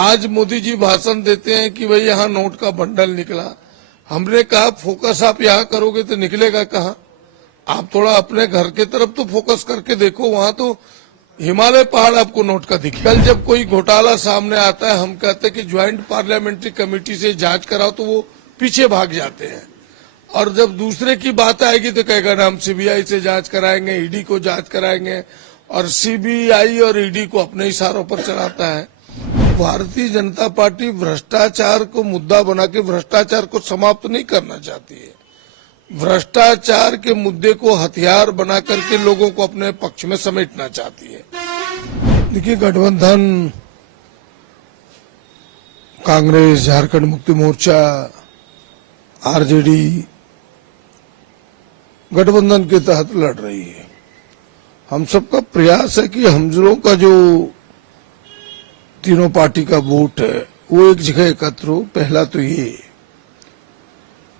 आज मोदी जी भाषण देते हैं कि भाई यहाँ नोट का बंडल निकला। हमने कहा फोकस आप यहाँ करोगे तो निकलेगा कहाँ? आप थोड़ा अपने घर के तरफ तो फोकस करके देखो, वहां तो हिमालय पहाड़ आपको नोट का दिखे। कल जब कोई घोटाला सामने आता है, हम कहते हैं कि ज्वाइंट पार्लियामेंट्री कमेटी से जांच कराओ, तो वो पीछे भाग जाते हैं। और जब दूसरे की बात आएगी तो कहेगा ना हम सीबीआई से जांच कराएंगे, ईडी को जांच कराएंगे, और सीबीआई और ईडी को अपने इशारों पर चलाता है। भारतीय जनता पार्टी भ्रष्टाचार को मुद्दा बना के भ्रष्टाचार को समाप्त नहीं करना चाहती है। भ्रष्टाचार के मुद्दे को हथियार बना करके लोगों को अपने पक्ष में समेटना चाहती है। देखिए, गठबंधन कांग्रेस, झारखंड मुक्ति मोर्चा, आरजेडी गठबंधन के तहत लड़ रही है। हम सबका प्रयास है कि हम लोगों का जो तीनों पार्टी का वोट है वो एक जगह एकत्र हो, पहला तो ये।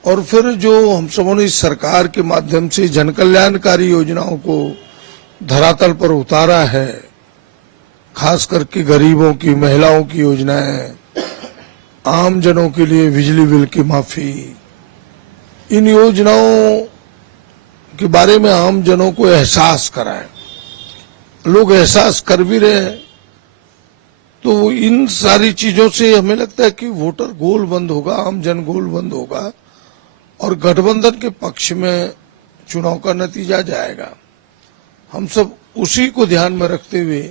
और फिर जो हम सबों ने इस सरकार के माध्यम से जन कल्याणकारी योजनाओं को धरातल पर उतारा है, खास करके गरीबों की, महिलाओं की योजनाएं, आम जनों के लिए बिजली बिल की माफी, इन योजनाओं के बारे में आम जनों को एहसास कराएं। लोग एहसास कर भी रहे हैं। तो इन सारी चीजों से हमें लगता है कि वोटर गोलबंद होगा, आम जन गोलबंद होगा, और गठबंधन के पक्ष में चुनाव का नतीजा जाएगा। हम सब उसी को ध्यान में रखते हुए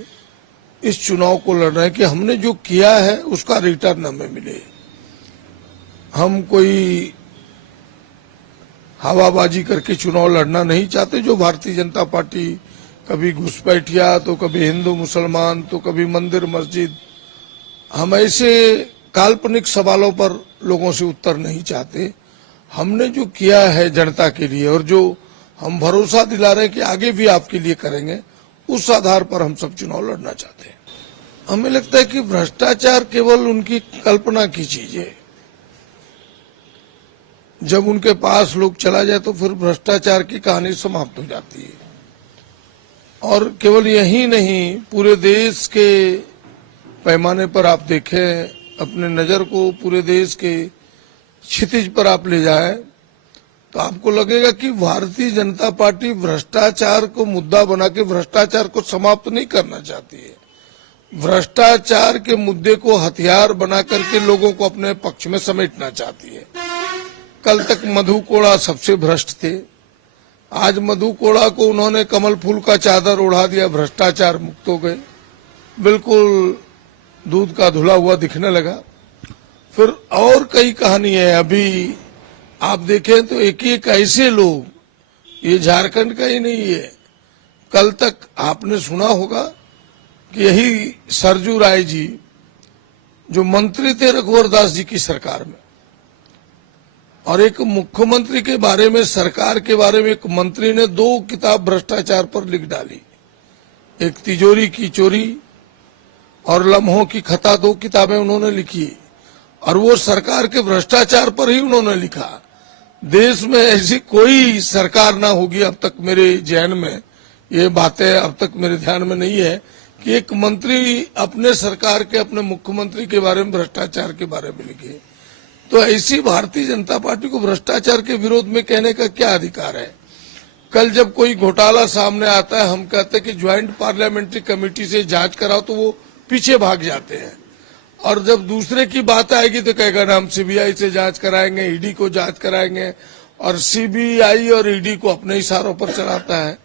इस चुनाव को लड़ रहे हैं कि हमने जो किया है उसका रिटर्न हमें मिले। हम कोई हवाबाजी करके चुनाव लड़ना नहीं चाहते। जो भारतीय जनता पार्टी कभी घुसपैठिया, तो कभी हिंदू मुसलमान, तो कभी मंदिर मस्जिद, हम ऐसे काल्पनिक सवालों पर लोगों से उत्तर नहीं चाहते। हमने जो किया है जनता के लिए, और जो हम भरोसा दिला रहे हैं कि आगे भी आपके लिए करेंगे, उस आधार पर हम सब चुनाव लड़ना चाहते हैं। हमें लगता है कि भ्रष्टाचार केवल उनकी कल्पना की चीज है। जब उनके पास लोग चला जाए तो फिर भ्रष्टाचार की कहानी समाप्त हो जाती है। और केवल यही नहीं, पूरे देश के पैमाने पर आप देखें, अपने नजर को पूरे देश के क्षितिज पर आप ले जाएं, तो आपको लगेगा कि भारतीय जनता पार्टी भ्रष्टाचार को मुद्दा बना के भ्रष्टाचार को समाप्त नहीं करना चाहती है। भ्रष्टाचार के मुद्दे को हथियार बना करके लोगों को अपने पक्ष में समेटना चाहती है। कल तक मधु कोड़ा सबसे भ्रष्ट थे, आज मधु कोड़ा को उन्होंने कमल फूल का चादर उड़ा दिया, भ्रष्टाचार मुक्त हो गए, बिल्कुल दूध का धुला हुआ दिखने लगा। फिर और कई कहानी है। अभी आप देखें तो एक एक ऐसे लोग, ये झारखंड का ही नहीं है, कल तक आपने सुना होगा कि यही सरजू राय जी जो मंत्री थे रघुवर दास जी की सरकार में, और एक मुख्यमंत्री के बारे में, सरकार के बारे में एक मंत्री ने 2 किताब भ्रष्टाचार पर लिख डाली। एक तिजोरी की चोरी और लम्हों की खता, 2 किताबें उन्होंने लिखी, और वो सरकार के भ्रष्टाचार पर ही उन्होंने लिखा। देश में ऐसी कोई सरकार ना होगी, अब तक मेरे ध्यान में ये बातें अब तक मेरे ध्यान में नहीं है कि एक मंत्री अपने सरकार के, अपने मुख्यमंत्री के बारे में, भ्रष्टाचार के बारे में लिखे। तो ऐसी भारतीय जनता पार्टी को भ्रष्टाचार के विरोध में कहने का क्या अधिकार है? कल जब कोई घोटाला सामने आता है, हम कहते हैं कि ज्वाइंट पार्लियामेंट्री कमेटी से जांच कराओ, तो वो पीछे भाग जाते हैं। और जब दूसरे की बात आएगी तो कहेगा ना हम सीबीआई से जांच कराएंगे, ईडी को जांच कराएंगे, और सीबीआई और ईडी को अपने इशारों पर चलाता है।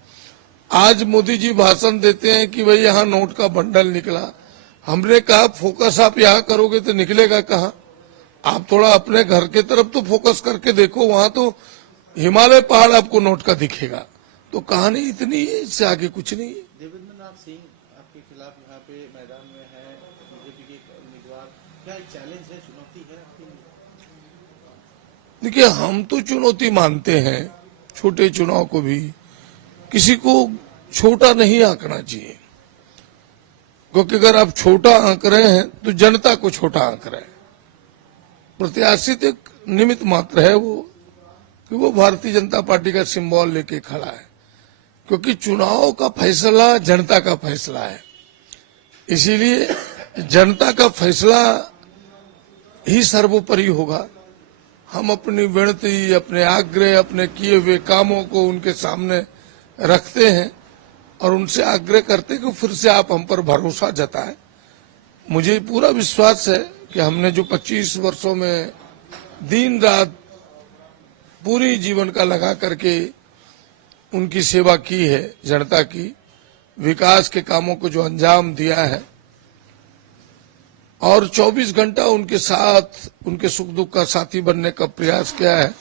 आज मोदी जी भाषण देते हैं कि भाई यहाँ नोट का बंडल निकला। हमने कहा फोकस आप यहाँ करोगे तो निकलेगा कहाँ? आप थोड़ा अपने घर के तरफ तो फोकस करके देखो, वहां तो हिमालय पहाड़ आपको नोट का दिखेगा। तो कहानी इतनी है, इससे आगे कुछ नहीं है। देवेंद्रनाथ सिंह आपके खिलाफ यहाँ पे मैदान में है, बीजेपी के उम्मीदवार, क्या एक चैलेंज है, चुनौती है आपके लिए? देखिए, हम तो चुनौती मानते हैं छोटे चुनाव को भी। किसी को छोटा नहीं आंकना चाहिए, क्योंकि अगर आप छोटा आंक रहे हैं तो जनता को छोटा आंक रहे हैं। प्रत्याशी तो एक निमित्त मात्र है वो, कि वो भारतीय जनता पार्टी का सिंबल लेके खड़ा है, क्योंकि चुनाव का फैसला जनता का फैसला है। इसीलिए जनता का फैसला ही सर्वोपरि होगा। हम अपनी विनती, अपने आग्रह, अपने किए हुए कामों को उनके सामने रखते हैं और उनसे आग्रह करते हैं कि फिर से आप हम पर भरोसा जताएं। मुझे पूरा विश्वास है कि हमने जो 25 वर्षों में दिन रात पूरी जीवन का लगा करके उनकी सेवा की है, जनता की विकास के कामों को जो अंजाम दिया है और 24 घंटा उनके साथ, उनके सुख दुख का साथी बनने का प्रयास किया है,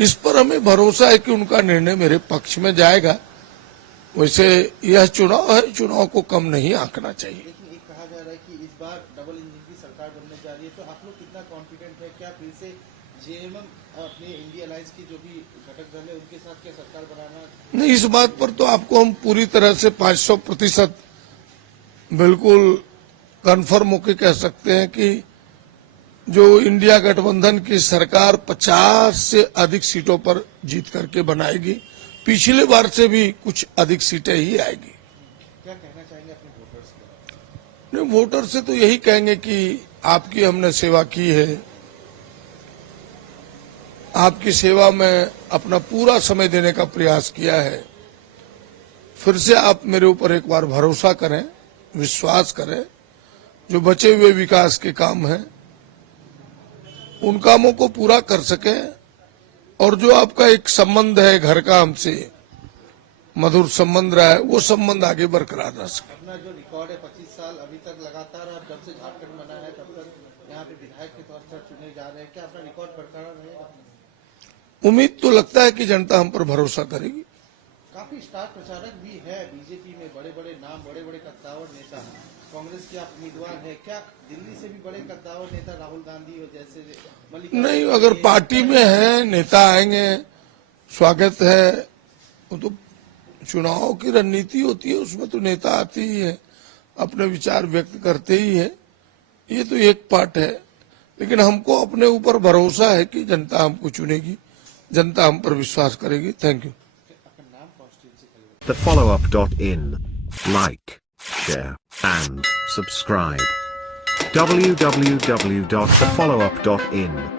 इस पर हमें भरोसा है कि उनका निर्णय मेरे पक्ष में जाएगा। वैसे यह चुनाव है, चुनाव को कम नहीं आंकना चाहिए। लेकिन एक कहा जा रहा है कि इस बार डबल इंजन की सरकार बनने जा रही है, तो आप लोग कितना कॉन्फिडेंट है? क्या फिर से जेएमएम अपने इंडिया अलायंस की जो भी घटक दल है उनके साथ क्या सरकार बनाना? नहीं, इस बात पर तो आपको हम पूरी तरह से 500% बिल्कुल कन्फर्म होकर कह सकते हैं कि जो इंडिया गठबंधन की सरकार 50 से अधिक सीटों पर जीत करके बनाएगी। पिछले बार से भी कुछ अधिक सीटें ही आएगी। क्या कहना चाहेंगे अपने वोटर्स को? नहीं, वोटर से तो यही कहेंगे कि आपकी हमने सेवा की है, आपकी सेवा में अपना पूरा समय देने का प्रयास किया है। फिर से आप मेरे ऊपर एक बार भरोसा करें, विश्वास करें। जो बचे हुए विकास के काम हैं उन कामों को पूरा कर सकें और जो आपका एक संबंध है घर का हमसे मधुर संबंध रहा है, वो संबंध आगे बरकरार रह सके। अपना जो रिकॉर्ड है 25 साल अभी तक लगातार आप जब से झारखंड बना है तब तक यहाँ पे विधायक के तौर पर चुने जा रहे हैं, क्या अपना रिकॉर्ड बरकरार रहेगा? उम्मीद तो लगता है कि जनता हम पर भरोसा करेगी। काफी स्टार प्रचारक भी है बीजेपी में, बड़े बड़े नाम, बड़े बड़े कद्दावर नेता। कांग्रेस के आप उम्मीदवार है, क्या दिल्ली से भी बड़े कद्दावर नेता राहुल गांधी और जैसे नहीं, अगर पार्टी में है, नेता आएंगे, स्वागत है। वो तो चुनाव की रणनीति होती है, उसमें तो नेता आते ही है, अपने विचार व्यक्त करते ही है। ये तो एक पार्ट है, लेकिन हमको अपने ऊपर भरोसा है कि जनता हमको चुनेगी, जनता हम पर विश्वास करेगी। Thank you. TheFollowUp.in. Like, share, and subscribe. www.thefollowup.in